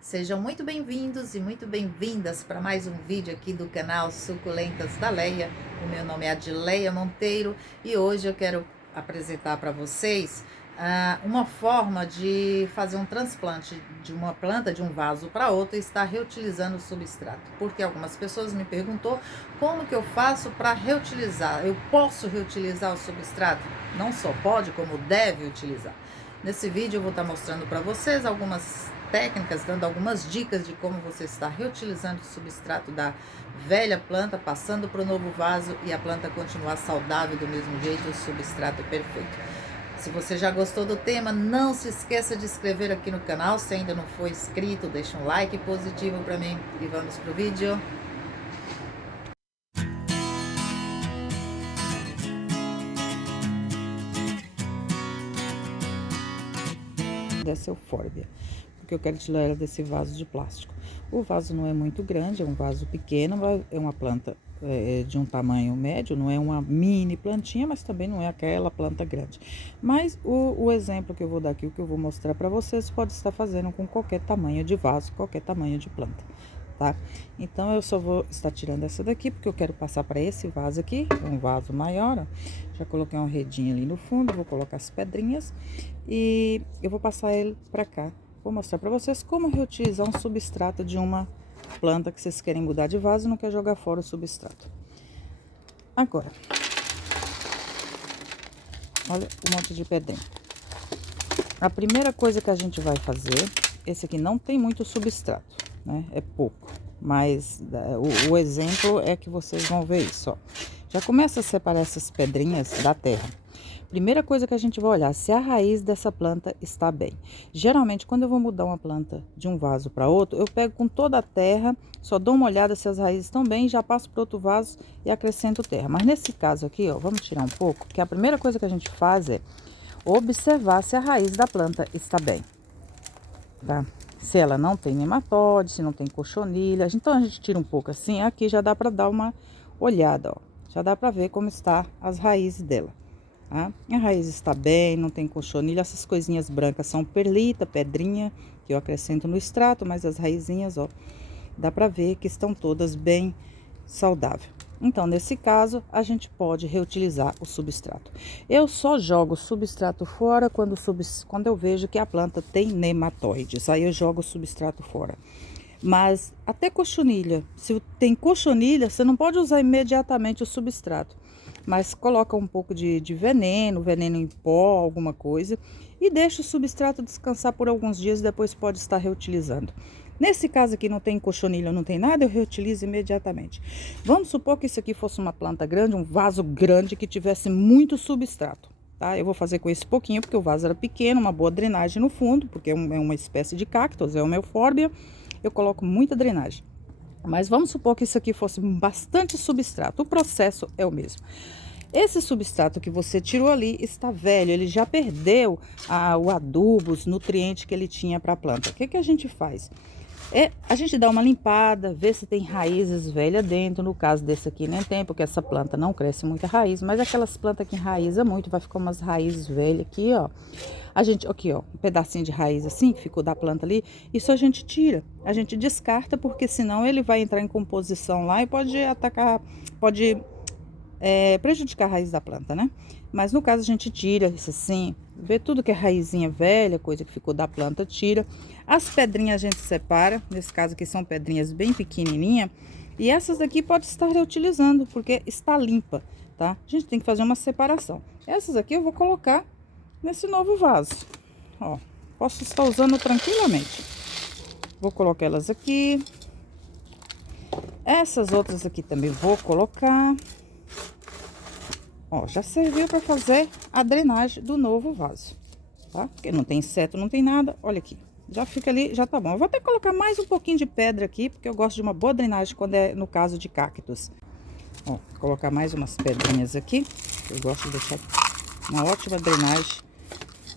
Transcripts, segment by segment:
Sejam muito bem-vindos e muito bem-vindas para mais um vídeo aqui do canal Suculentas da Leia. O meu nome é Adileia Monteiro e hoje eu quero apresentar para vocês uma forma de fazer um transplante de uma planta de um vaso para outro e estar reutilizando o substrato. Porque algumas pessoas me perguntou como que eu faço para reutilizar. Eu posso reutilizar o substrato? Não só pode, como deve utilizar. Nesse vídeo eu vou estar mostrando para vocês algumas técnicas, dando algumas dicas de como você está reutilizando o substrato da velha planta, passando para o novo vaso e a planta continuar saudável do mesmo jeito, o substrato perfeito. Se você já gostou do tema, não se esqueça de inscrever aqui no canal. Se ainda não for inscrito, deixa um like positivo para mim e vamos pro vídeo. Dessa eufórbia, porque eu quero tirar ela desse vaso de plástico. O vaso não é muito grande, é um vaso pequeno, é uma planta de um tamanho médio, não é uma mini plantinha, mas também não é aquela planta grande. Mas o exemplo que eu vou dar aqui, o que eu vou mostrar para vocês, pode estar fazendo com qualquer tamanho de vaso, qualquer tamanho de planta, tá? Então eu só vou estar tirando essa daqui, porque eu quero passar para esse vaso aqui, um vaso maior, ó. Já coloquei uma redinha ali no fundo, vou colocar as pedrinhas e eu vou passar ele para cá. Vou mostrar para vocês como reutilizar um substrato de uma planta que vocês querem mudar de vaso e não quer jogar fora o substrato. Agora, olha o monte de pedrinha. A primeira coisa que a gente vai fazer, esse aqui não tem muito substrato, né? É pouco, mas o exemplo é que vocês vão ver isso, ó. Já começa a separar essas pedrinhas da terra. Primeira coisa que a gente vai olhar, se a raiz dessa planta está bem. Geralmente, quando eu vou mudar uma planta de um vaso para outro, eu pego com toda a terra, só dou uma olhada se as raízes estão bem, já passo para outro vaso e acrescento terra. Mas nesse caso aqui, ó, vamos tirar um pouco, que a primeira coisa que a gente faz é observar se a raiz da planta está bem, tá? Se ela não tem nematóide, se não tem cochonilha, então a gente tira um pouco assim, aqui já dá para dar uma olhada, ó. Já dá para ver como está as raízes dela. Tá? A raiz está bem, não tem cochonilha, essas coisinhas brancas são perlita, pedrinha, que eu acrescento no extrato, mas as raizinhas, ó, dá pra ver que estão todas bem saudáveis. Então, nesse caso, a gente pode reutilizar o substrato. Eu só jogo o substrato fora quando eu vejo que a planta tem nematóides, aí eu jogo o substrato fora. Mas até cochonilha, se tem cochonilha, você não pode usar imediatamente o substrato, mas coloca um pouco de veneno em pó, alguma coisa, e deixa o substrato descansar por alguns dias, depois pode estar reutilizando. Nesse caso aqui não tem cochonilha, não tem nada, eu reutilizo imediatamente. Vamos supor que isso aqui fosse uma planta grande, um vaso grande que tivesse muito substrato. Tá? Eu vou fazer com esse pouquinho, porque o vaso era pequeno, uma boa drenagem no fundo, porque é uma espécie de cactus, é uma eufórbia. Eu coloco muita drenagem. Mas vamos supor que isso aqui fosse bastante substrato. O processo é o mesmo. Esse substrato que você tirou ali está velho, ele já perdeu o adubo, os nutrientes que ele tinha para a planta. O que que a gente faz? A gente dá uma limpada, vê se tem raízes velhas dentro. No caso desse aqui nem tem, porque essa planta não cresce muita raiz, mas aquelas plantas que enraiza muito, vai ficar umas raízes velhas aqui, ó. A gente, aqui, ó, um pedacinho de raiz assim, que ficou da planta ali, isso a gente tira, a gente descarta, porque senão ele vai entrar em composição lá e pode atacar, pode prejudicar a raiz da planta, né? Mas no caso a gente tira isso assim, vê tudo que é raizinha velha, coisa que ficou da planta, tira. As pedrinhas a gente separa, nesse caso aqui são pedrinhas bem pequenininhas, e essas daqui pode estar reutilizando, porque está limpa, tá? A gente tem que fazer uma separação. Essas aqui eu vou colocar nesse novo vaso, ó, posso estar usando tranquilamente. Vou colocar elas aqui. Essas outras aqui também vou colocar. Ó, já serviu para fazer a drenagem do novo vaso, tá? Porque não tem inseto, não tem nada. Olha aqui, já fica ali, já tá bom. Eu vou até colocar mais um pouquinho de pedra aqui, porque eu gosto de uma boa drenagem quando é no caso de cactos. Ó, vou colocar mais umas pedrinhas aqui. Eu gosto de deixar uma ótima drenagem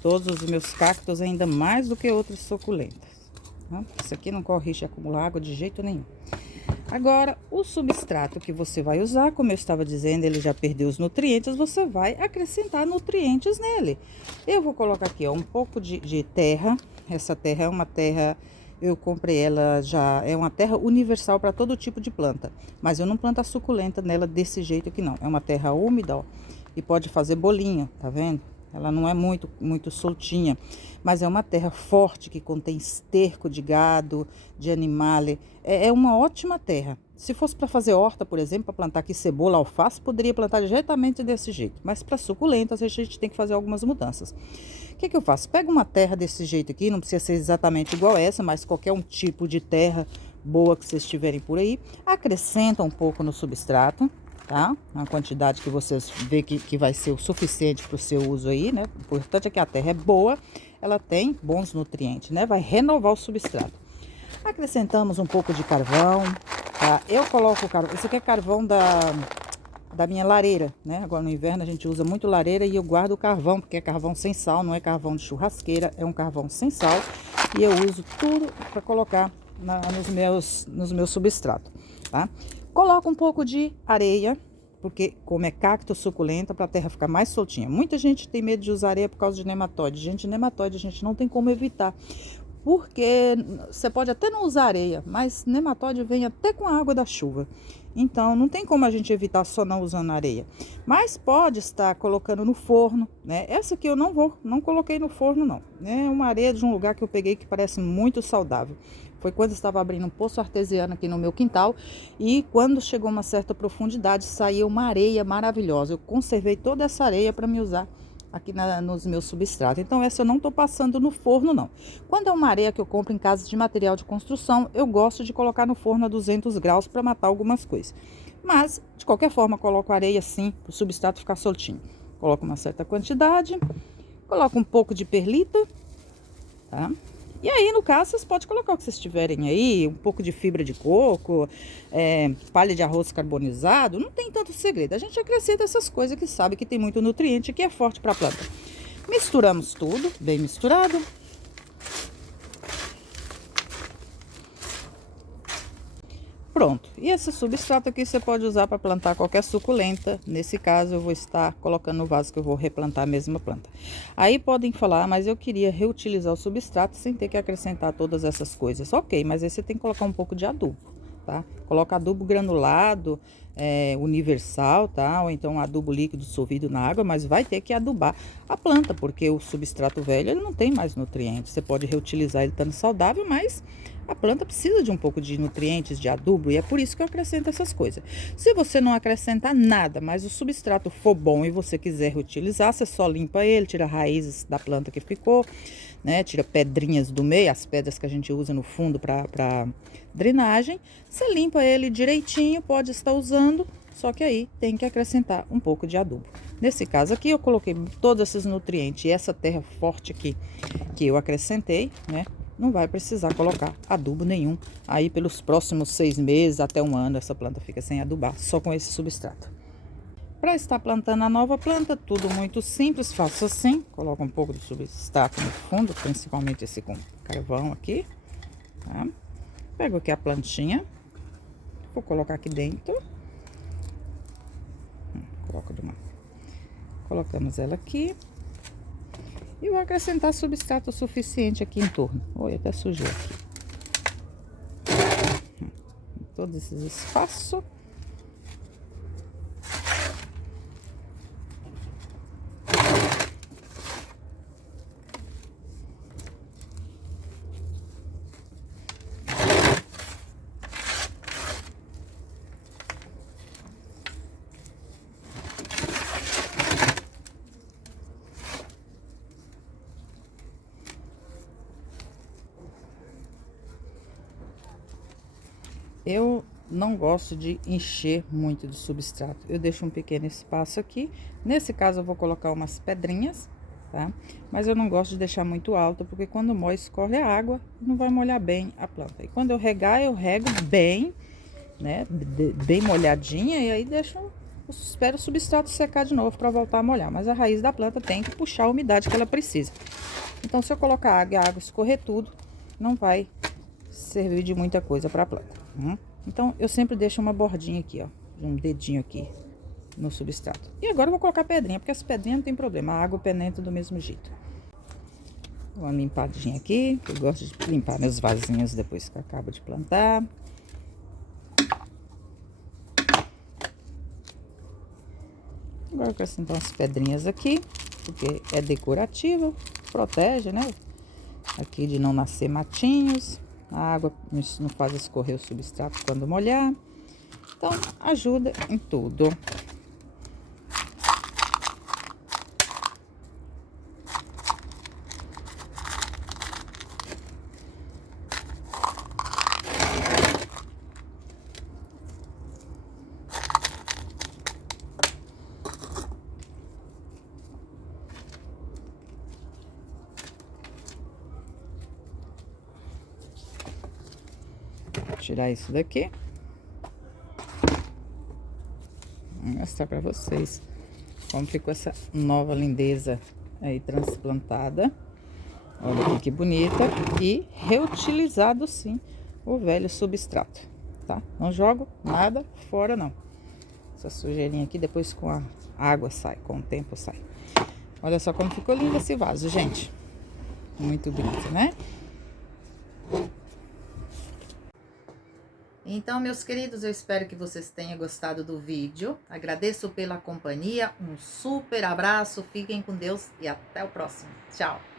todos os meus cactos, ainda mais do que outras suculentas, tá? Isso aqui não corre risco de acumular água de jeito nenhum. Agora, o substrato que você vai usar, como eu estava dizendo, ele já perdeu os nutrientes, você vai acrescentar nutrientes nele. Eu vou colocar aqui, ó, um pouco de terra. Essa terra é uma terra, eu comprei ela já, é uma terra universal para todo tipo de planta. Mas eu não planto a suculenta nela desse jeito aqui não. É uma terra úmida, ó, e pode fazer bolinho, tá vendo? Ela não é muito soltinha, mas é uma terra forte que contém esterco de gado, de animal. É uma ótima terra. Se fosse para fazer horta, por exemplo, para plantar aqui cebola, alface, poderia plantar diretamente desse jeito. Mas para suculentas a gente tem que fazer algumas mudanças. O que eu faço? Pego uma terra desse jeito aqui, não precisa ser exatamente igual essa, mas qualquer um tipo de terra boa que vocês tiverem por aí. Acrescenta um pouco no substrato, tá? Uma quantidade que vocês vê que vai ser o suficiente para o seu uso aí, né? O importante é que a terra é boa, ela tem bons nutrientes, né? Vai renovar o substrato. Acrescentamos um pouco de carvão, tá? Eu coloco carvão, esse aqui é carvão da minha lareira, né? Agora no inverno a gente usa muito lareira e eu guardo o carvão, porque é carvão sem sal, não é carvão de churrasqueira, é um carvão sem sal. E eu uso tudo para colocar nos meus substratos, tá? Coloco um pouco de areia, porque como é cacto suculenta, para a terra ficar mais soltinha. Muita gente tem medo de usar areia por causa de nematóide. Gente, nematóide a gente não tem como evitar. Porque você pode até não usar areia, mas nematóide vem até com a água da chuva. Então, não tem como a gente evitar só não usando areia. Mas pode estar colocando no forno, né? Essa aqui eu não coloquei no forno, não. É uma areia de um lugar que eu peguei que parece muito saudável. Foi quando eu estava abrindo um poço artesiano aqui no meu quintal. E quando chegou uma certa profundidade, saiu uma areia maravilhosa. Eu conservei toda essa areia para me usar aqui nos meus substratos. Então, essa eu não estou passando no forno, não. Quando é uma areia que eu compro em casas de material de construção, eu gosto de colocar no forno a 200 graus para matar algumas coisas. Mas, de qualquer forma, coloco areia sim, para o substrato ficar soltinho. Coloco uma certa quantidade, coloco um pouco de perlita, tá? E aí, no caso, vocês podem colocar o que vocês tiverem aí, um pouco de fibra de coco, palha de arroz carbonizado, não tem tanto segredo. A gente acrescenta essas coisas que sabe que tem muito nutriente e que é forte para a planta. Misturamos tudo, bem misturado. Pronto. E esse substrato aqui você pode usar para plantar qualquer suculenta. Nesse caso, eu vou estar colocando no vaso que eu vou replantar a mesma planta. Aí podem falar, mas eu queria reutilizar o substrato sem ter que acrescentar todas essas coisas. Ok, mas aí você tem que colocar um pouco de adubo, tá? Coloca adubo granulado, universal, tá? Ou então adubo líquido dissolvido na água, mas vai ter que adubar a planta, porque o substrato velho ele não tem mais nutrientes. Você pode reutilizar ele estando saudável, mas a planta precisa de um pouco de nutrientes, de adubo, e é por isso que eu acrescento essas coisas. Se você não acrescentar nada, mas o substrato for bom e você quiser reutilizar, você só limpa ele, tira raízes da planta que ficou, né? Tira pedrinhas do meio, as pedras que a gente usa no fundo para drenagem. Você limpa ele direitinho, pode estar usando, só que aí tem que acrescentar um pouco de adubo. Nesse caso aqui, eu coloquei todos esses nutrientes e essa terra forte aqui que eu acrescentei, né? Não vai precisar colocar adubo nenhum. Aí pelos próximos 6 meses até 1 ano essa planta fica sem adubar, só com esse substrato. Para estar plantando a nova planta, tudo muito simples, faço assim. Coloco um pouco do substrato no fundo, principalmente esse com carvão aqui, tá? Pego aqui a plantinha, vou colocar aqui dentro. Colocamos ela aqui. E vou acrescentar substrato suficiente aqui em torno. Oi, até sujei aqui. Todos esses espaços. Eu não gosto de encher muito de substrato. Eu deixo um pequeno espaço aqui. Nesse caso, eu vou colocar umas pedrinhas, tá? Mas eu não gosto de deixar muito alto, porque quando molha, escorre a água, não vai molhar bem a planta. E quando eu regar, eu rego bem, né? Bem molhadinha, e aí espero o substrato secar de novo para voltar a molhar. Mas a raiz da planta tem que puxar a umidade que ela precisa. Então, se eu colocar água e a água escorrer tudo, não vai servir de muita coisa para a planta. Então, eu sempre deixo uma bordinha aqui, ó, um dedinho aqui no substrato. E agora eu vou colocar pedrinha, porque as pedrinhas não tem problema, a água penetra do mesmo jeito. Uma limpadinha aqui. Eu gosto de limpar meus vasinhos depois que eu acabo de plantar. Agora eu acrescentar umas pedrinhas aqui, porque é decorativo, protege, né? Aqui de não nascer matinhos. A água não faz escorrer o substrato quando molhar. Então, ajuda em tudo. Vou tirar isso daqui. Vou mostrar pra vocês como ficou essa nova lindeza aí transplantada. Olha aqui que bonita. E reutilizado sim o velho substrato, tá? Não jogo nada fora não. Essa sujeirinha aqui depois com a água sai, com o tempo sai. Olha só como ficou lindo esse vaso, gente. Muito bonito, né? Então, meus queridos, eu espero que vocês tenham gostado do vídeo. Agradeço pela companhia, um super abraço, fiquem com Deus e até o próximo. Tchau!